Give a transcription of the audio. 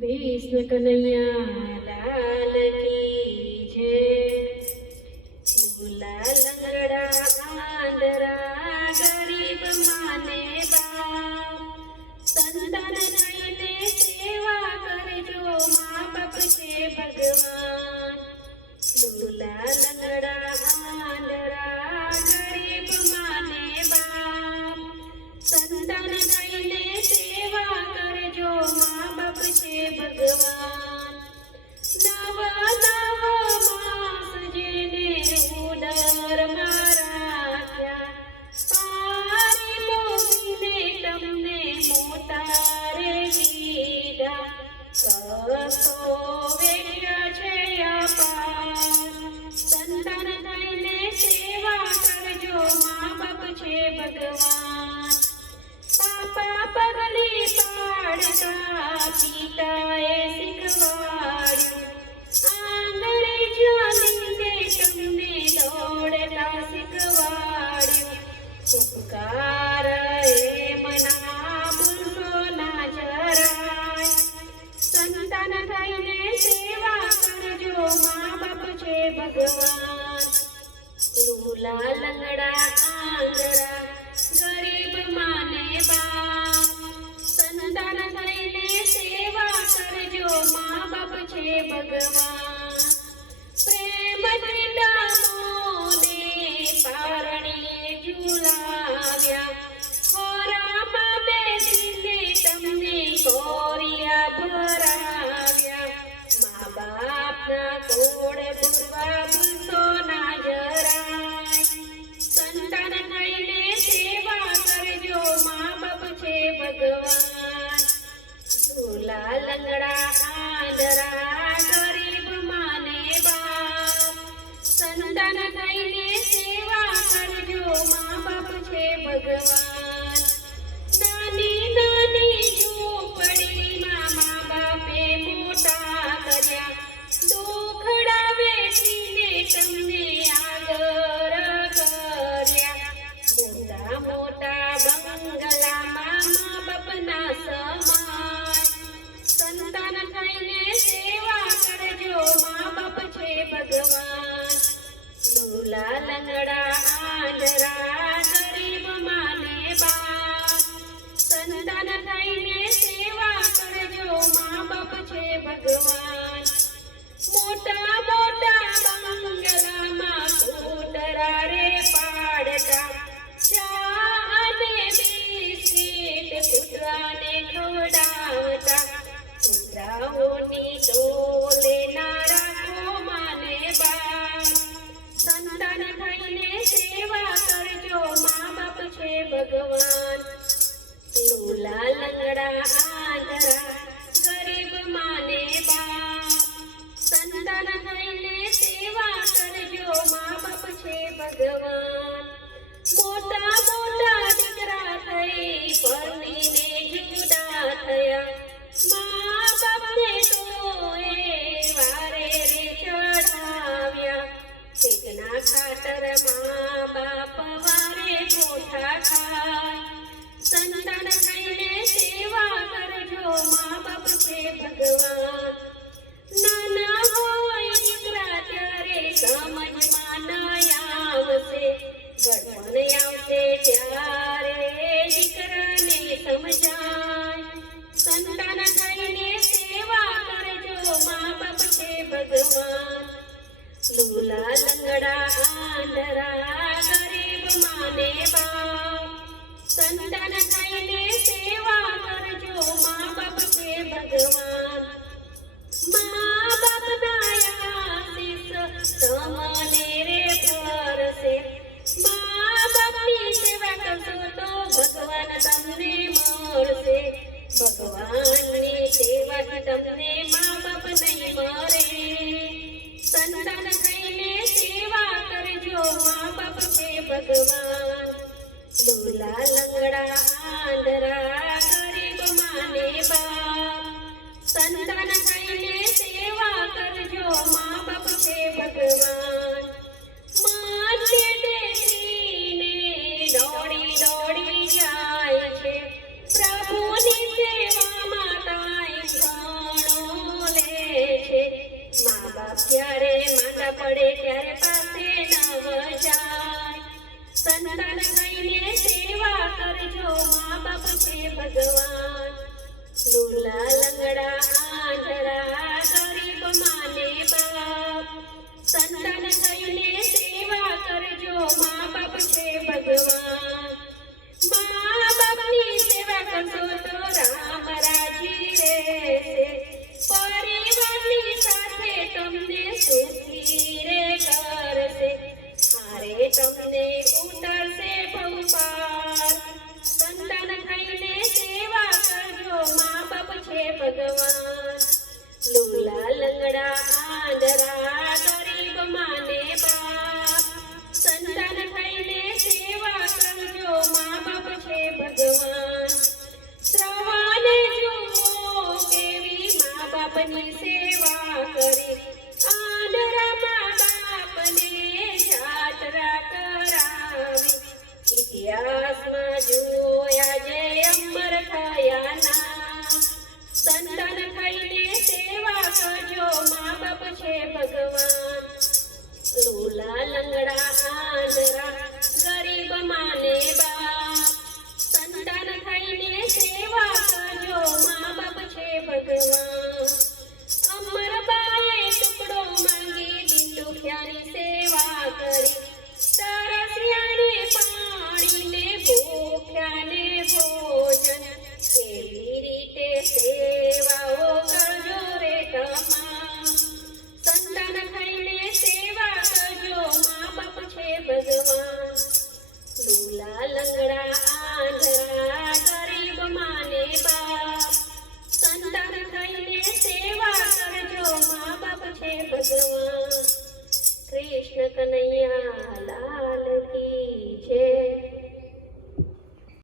कृष्ण कन्हैया लाल की जय। झूला लंगड़ा आंधरा गरीब माने बाप, संतान थईने सेवा करजो माँ बाप छे भगवान। झूला लंगड़ा आंधरा गरीब माने बाप, संतान थईने सेवा करजो माँ बाप छे भगवान। नव नव मास जेने उदर में राख्या, पारी पोसीने तमने मोटा रे कीधा। कसो वेठ्या छे अपार, संतान थईने सेवा करजो माँ बाप छे भगवान। पापा पगली पाड़ता पिताए શીખવાડ્યું, આંગણે ચાલીને તમને દોડતા શીખવાડ્યું। ઉપકાર એમ ના ભૂલશો ના જરાય, સંતાન થઈને સેવા કરજો મા બાપ છે ભગવાન। લૂલા લંગડા આંધળા ગરીબ માને બાપ, સંતાન થઈને સેવા કરજો મા બાપ છે ભગવાન। પ્રેમથી દામોને પારણીએ ઝુલાવ્યા, ખોરામાં બેસીને તમને કોરિયા ભરાવ્યા। મા બાપના કોળ પૂરવા ભૂલશો ના જરાય, સંતાન થઈને સેવા કરજો મા બાપ છે ભગવાન। झूला लंगड़ा आंधरा गरीब माने बाप, संतान थईने सेवा करजो माँ बाप छे भगवान। नानी नानी झोपड़ीमां माँ बापे मोटा कर्या, दुखड़ा वेठीने तमने आदर कर्या। मोटा मोटा बंगलामां माँ बापना समाय, संतान थईने सेवा करजो माँ बाप छे भगवान। झूला लंगड़ा आंधरा गरीब माने बाप, संतान थईने सेवा करजो माँ बाप छे भगवान। मोटा मोटा बंगलामां कूतरा रे पाड़ता, चा अने बिस्किट कूतराने खवडावता। कूतराओनी टोले ना राखो माने बाप, संतान थईने सेवा करजो माँ बाप छे भगवान। लूला लंगड़ा आंधरा गरीब माने बाप, संतान थईने सेवा करजो माँ बाप छे भगवान। मोटा मोटा दीकरा थई परણીને જુદા થયા, माँ बापने तो वारे रे चढ़ाव्या। पेटना खातर माँ बाप वारे मोठा खाय, संतान थईने सेवा करजो माँ बाप छे भगवान। नाना होय दीकरा त्यारे समजमां न आवशे, गड़पण आवशे त्यारे दीकराने समजाय। संतान थईने सेवा करजो माँ बाप छे भगवान। लूला लंगड़ा आंधरा गरीब माने बाप, संतान थईने सेवा करजो माँ बाप छे भगवान। माँ बापना आशीष तमने रे परसे, माँ बापनी सेवा करशो तो भगवान तमने मळशे। भगवाननी सेवाथी तमने माँ बाप नहीं मरे, संतान थईने सेवा करजो माँ बाप छे भगवान। लूला लंगड़ा आंधरा गरीब माने बाप, संतान थईने सेवा करजो माँ बाप छे भगवान। माथे टेकीने दौड़ी दौड़ी जाय छे, प्रभुनी सेवा मां ताई घणो ભગવાન. લુલા લંગડા આંધળા ગરીબ માને બાપ, સંતાન થઈને સેવા કરજો, મા બાપ છે ભગવાન. શ્રવણે જુઓ કેવી મા બાપની સેવા કરી, આંધળા મા બાપને જાત્રા કરાવી. ઇતિહાસમાં જુઓ આજે અમર થયા નામ, સંતાન થઈને સેવા કરજો, મા બાપ છે ભગવાન. લુલા લંગડા આંધળા ગરીબ માને બાપ, સંતાન થઈને સેવા કરજો, મા બાપ છે ભગવાન. અમરબાએ ટુકડો માંગી દીધુખ્યાની સેવા કરી, તરસ્યાને પાણીને ભૂખ્યાને ભોજન, કેવી રીતે સેવાઓ કરજો રે તમામ. સંતાન થઈને સેવા કરજો, મા બાપ છે ભગવાન. લુલા લંગડા આંધળા ગરીબ માને બાપ, સંતાન થઈને સેવા કરજો, મા બાપ છે ભગવાન.